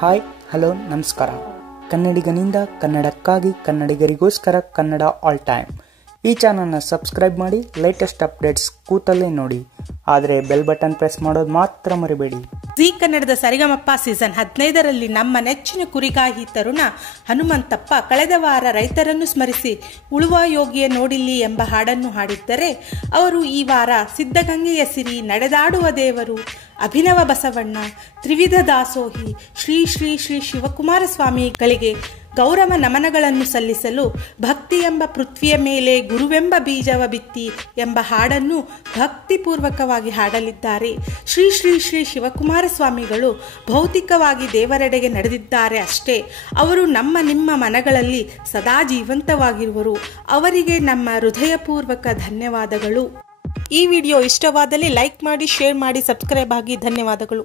Hi, hello, ನಮಸ್ಕಾರ. ಕನ್ನಡಿಗನಿಂದ ಕನ್ನಡಕ್ಕಾಗಿ ಕನ್ನಡಿಗರಿಗೋಸ್ಕರ ಕನ್ನಡ ಆಲ್ ಟೈಮ್. ಈ ಚಾನಲ್ನ ಸಬ್ಸ್ಕ್ರೈಬ್ ಮಾಡಿ ಲೇಟೆಸ್ಟ್ ಅಪ್ಡೇಟ್ಸ್ ಕೂತಲ್ಲೇ ನೋಡಿ. ಆದರೆ ಬೆಲ್ ಬಟನ್ ಪ್ರೆಸ್ ಮಾಡೋದು ಮಾತ್ರ ಮರಿಬೇಡಿ. ಜಿ ಕನ್ನಡದ ಸರಿಗಮಪ್ಪ ಸೀಸನ್ ಹದಿನೈದರಲ್ಲಿ ನಮ್ಮ ನೆಚ್ಚಿನ ಕುರಿಗಾಹಿ ತರುಣ ಹನುಮಂತಪ್ಪ ಕಳೆದ ವಾರ ರೈತರನ್ನು ಸ್ಮರಿಸಿ, ಉಳುವ ಯೋಗಿಯ ನೋಡಿಲ್ಲಿ ಎಂಬ ಹಾಡನ್ನು ಹಾಡಿದ್ದರೆ, ಅವರು ಈ ವಾರ ಸಿದ್ಧಗಂಗೆಯ ಸಿರಿ ನಡೆದಾಡುವ ದೇವರು ಅಭಿನವ ಬಸವಣ್ಣ, ತ್ರಿವಿಧ ದಾಸೋಹಿ, ಶ್ರೀ ಶ್ರೀ ಶ್ರೀ ಶಿವಕುಮಾರ ಸ್ವಾಮಿಗಳಿಗೆ ಗೌರವ ನಮನಗಳನ್ನು ಸಲ್ಲಿಸಲು ಭಕ್ತಿ ಎಂಬ ಪೃಥ್ವಿಯ ಮೇಲೆ ಗುರುವೆಂಬ ಬೀಜವ ಬಿತ್ತಿ ಎಂಬ ಹಾಡನ್ನು ಭಕ್ತಿಪೂರ್ವಕವಾಗಿ ಹಾಡಲಿದ್ದಾರೆ. ಶ್ರೀ ಶ್ರೀ ಶ್ರೀ ಶಿವಕುಮಾರ ಸ್ವಾಮಿಗಳು ಭೌತಿಕವಾಗಿ ದೇವರೆಡೆಗೆ ನಡೆದಿದ್ದಾರೆ ಅಷ್ಟೇ. ಅವರು ನಮ್ಮ ನಿಮ್ಮ ಮನಗಳಲ್ಲಿ ಸದಾ ಜೀವಂತವಾಗಿರುವರು. ಅವರಿಗೆ ನಮ್ಮ ಹೃದಯಪೂರ್ವಕ ಧನ್ಯವಾದಗಳು. ಈ ವಿಡಿಯೋ ಇಷ್ಟವಾದಲ್ಲಿ ಲೈಕ್ ಮಾಡಿ, ಶೇರ್ ಮಾಡಿ, ಸಬ್ಸ್ಕ್ರೈಬ್ ಆಗಿ ಧನ್ಯವಾದಗಳು.